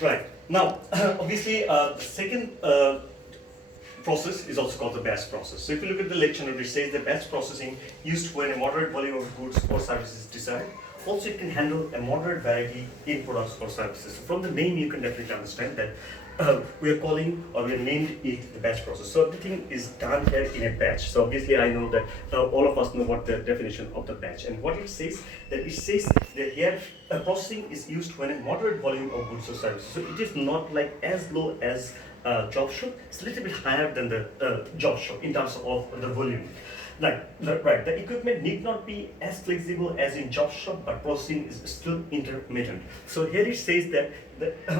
Right. Now, obviously, the second process is also called the batch process. So if you look at the lecture note, it says the batch processing used when a moderate volume of goods or services is desired. Also, it can handle a moderate variety in products or services. So from the name, you can definitely understand that we are calling or we are named it the batch process. So everything is done here in a batch. So obviously, I know that all of us know what the definition of the batch and what it says. That it says that here processing is used when a moderate volume of goods or services. So it is not like as low as job shop. It's a little bit higher than the job shop in terms of the volume. Right, the equipment need not be as flexible as in job shop, but processing is still intermittent. So here it says that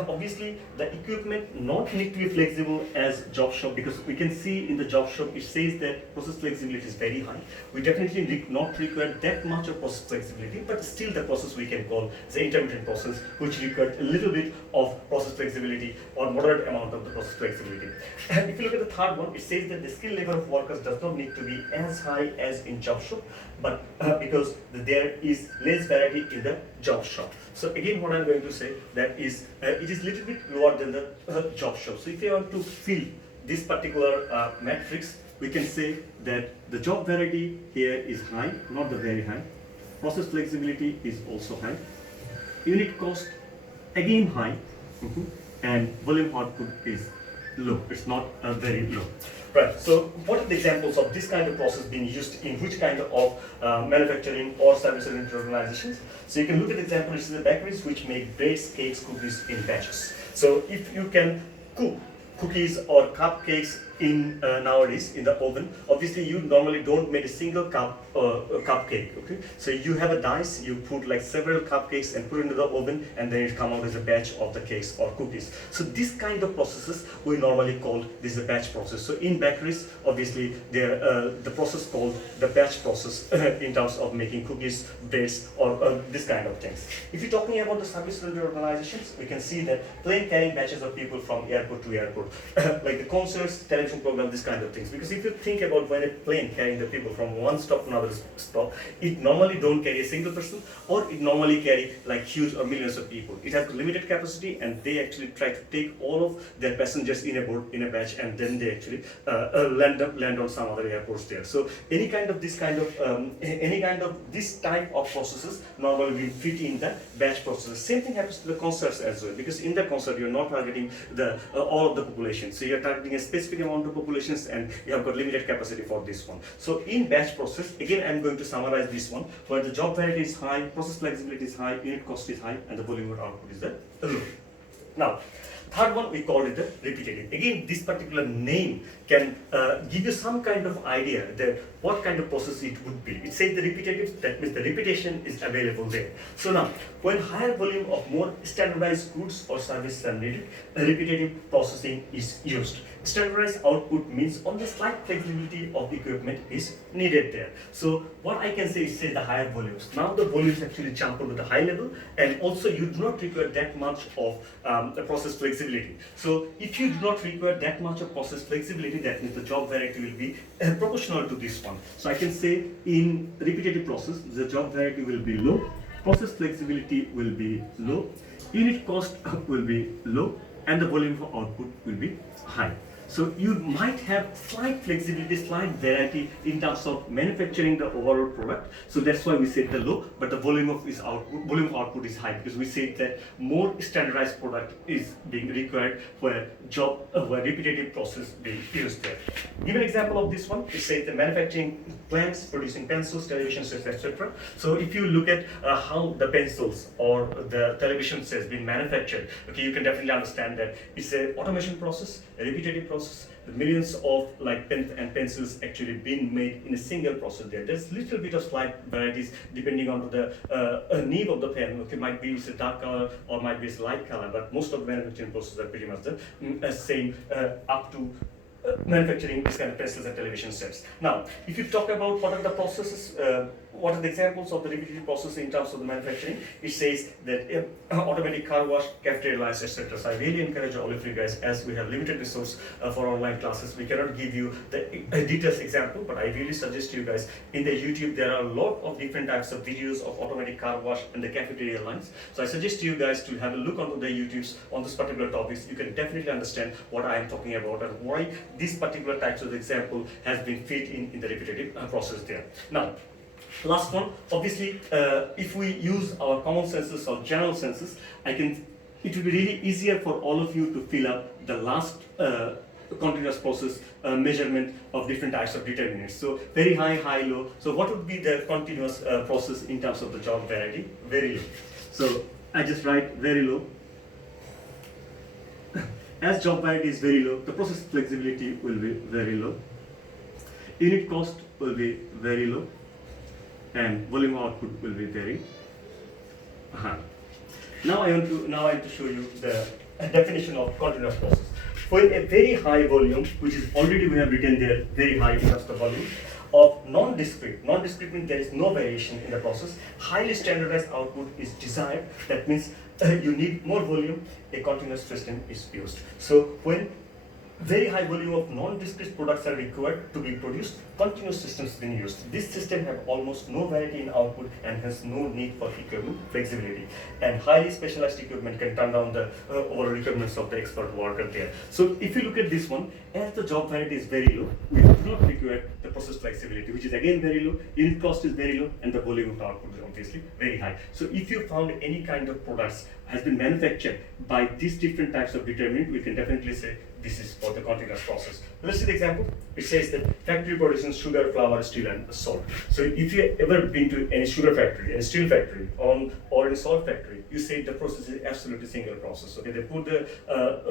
obviously the equipment not need to be flexible as job shop, because we can see in the job shop it says that process flexibility is very high. We definitely not require that much of process flexibility, but still the process we can call the intermittent process, which requires a little bit of process flexibility or moderate amount of the process flexibility. And if you look at the third one, it says that the skill level of workers does not need to be as high as in job shop, but because there is less variety in the job shop. So again, what I'm going to say that is it is little bit lower than the job shop. So if you want to fill this particular matrix, we can say that the job variety here is high, not the very high. Process flexibility is also high. Unit cost again high, and volume output is low. It's not very low. Right. So what are the examples of this kind of process being used in which kind of manufacturing or service-oriented organizations? So you can look at the example. This is the bakeries which make breads, cakes, cookies in batches. So if you can cook cookies or cupcakes in nowadays in the oven, obviously you normally don't make a single cupcake. Okay, so you have a dice, you put like several cupcakes and put it into the oven, and then it come out as a batch of the cakes or cookies. So this kind of processes we normally call this is a batch process. So in bakeries, obviously the process called the batch process in terms of making cookies, breads, or this kind of things. If you're talking about the service-oriented organizations, we can see that plane carrying batches of people from airport to airport, like the concerts, television program, this kind of things. Because if you think about when a plane carrying the people from one stop to another stop, it normally don't carry a single person, or it normally carry like huge or millions of people. It has limited capacity, and they actually try to take all of their passengers in a batch, and then they actually land on some other airports there. So any kind of this type of processes normally will fit in the batch processes. Same thing happens to the concerts as well, because in the concert you're not targeting the all of the population. So you're targeting a specific amount of populations, and you have got limited capacity for this one. So in batch process, again I'm going to summarize this one, where the job variety is high, process flexibility is high, unit cost is high, and the volume of output is low. Now, third one, we call it the repetitive. Again, this particular name can give you some kind of idea that what kind of process it would be. It says the repetitive, that means the repetition is available there. So now, when higher volume of more standardized goods or services are needed, repetitive processing is used. Standardized output means only slight flexibility of the equipment is needed there. So what I can say is say the higher volumes. Now the volumes actually jump to the high level, and also you do not require that much of the process flexibility. So if you do not require that much of process flexibility, that means the job variety will be proportional to this one. So I can say in repetitive process, the job variety will be low, process flexibility will be low, unit cost will be low, and the volume of output will be high. So you might have slight flexibility, slight variety in terms of manufacturing the overall product. So that's why we said the low, but the volume of output is high, because we said that more standardized product is being required where repetitive process being used there. Give an example of this one. We say the manufacturing plants producing pencils, television sets, etc. So if you look at how the pencils or the television sets being manufactured, okay, you can definitely understand that it's an automation process, a repetitive process. The millions of like pens and pencils actually being made in a single process there. There's little bit of slight varieties depending on the nib of the pen. Okay, might be it's a dark color or might be a light color, but most of the manufacturing processes are pretty much the same up to manufacturing this kind of pencils and television sets. Now, if you talk about what are the processes what are the examples of the repetitive process in terms of the manufacturing? It says that automatic car wash, cafeteria lines, etc. So I really encourage all of you guys, as we have limited resource for online classes, we cannot give you the details example, but I really suggest you guys, in the YouTube there are a lot of different types of videos of automatic car wash and the cafeteria lines. So I suggest you guys to have a look onto the YouTubes on this particular topics. You can definitely understand what I am talking about and why these particular types of example has been fit in the repetitive process there. Now, last one, obviously, if we use our common senses or general senses, it will be really easier for all of you to fill up the last continuous process measurement of different types of determinants. So very high, high, low. So what would be the continuous process in terms of the job variety? Very low. So I just write very low. As job variety is very low, the process flexibility will be very low. Unit cost will be very low, and volume output will be very high. Now I want to show you the definition of continuous process. For a very high volume, which is already we have written there, very high in terms of volume, of non-discrete. Non-discrete means there is no variation in the process. Highly standardized output is desired. That means you need more volume, a continuous system is used. So when very high volume of non-discrete products are required to be produced, continuous systems being used. This system have almost no variety in output and has no need for equipment flexibility. And highly specialized equipment can turn down the overall requirements of the expert worker there. So if you look at this one, as the job variety is very low, we do not require the process flexibility, which is again very low, unit cost is very low, and the volume of output is obviously very high. So if you found any kind of products has been manufactured by these different types of determinant, we can definitely say this is for the continuous process. Let's see the example. It says that factory produces sugar, flour, steel, and salt. So if you ever been to any sugar factory, any steel factory, or any salt factory, you say the process is absolutely single process. Okay, they put the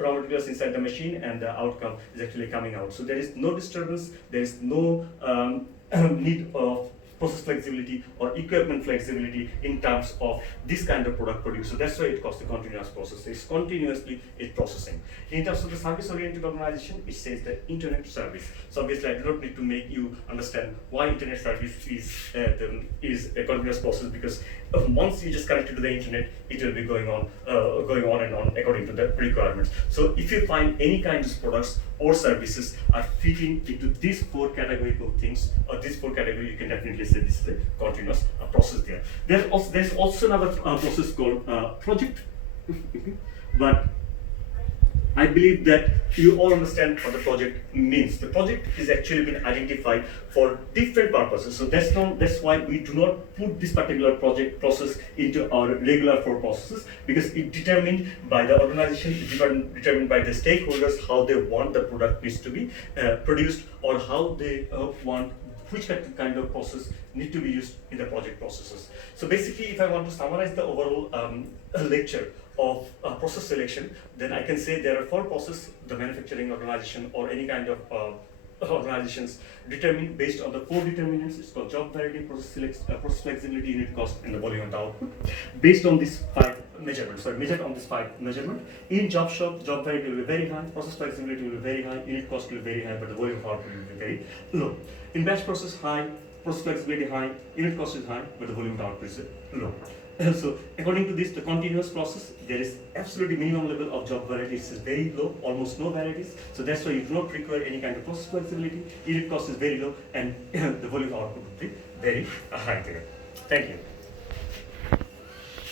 raw materials inside the machine, and the outcome is actually coming out. So there is no disturbance. There is no need of process flexibility or equipment flexibility in terms of this kind of product produced. So that's why it calls the continuous process. It's continuously processing. In terms of the service-oriented organization, it says the internet service. So obviously, I do not need to make you understand why internet service is a continuous process, because once you just connect it to the internet, it will be going on and on according to the requirements. So if you find any kind of products or services are fitting into these four categorical things, or these four categories, you can definitely say this is a continuous process there. There's also another process called project, but I believe that you all understand what the project means. The project is actually been identified for different purposes. So that's why we do not put this particular project process into our regular four processes, because it determined by the organization, determined by the stakeholders how they want the product needs to be produced, or how they want which kind of process need to be used in the project processes. So basically, if I want to summarize the overall lecture of process selection, then I can say there are four processes the manufacturing organization or any kind of organizations determine based on the four determinants. It's called job variety, process flexibility, unit cost, and the volume and output. Based on these five measurements, measured on these five measurements. In job shop, job variety will be very high, process flexibility will be very high, unit cost will be very high, but the volume of output will be very low. In batch process, high, process flexibility high, unit cost is high, but the volume of output is low. So according to this, the continuous process, there is absolutely minimum level of job varieties is very low, almost no varieties. So that's why you do not require any kind of process flexibility. Unit cost is very low, and the volume output would be very high there. Thank you.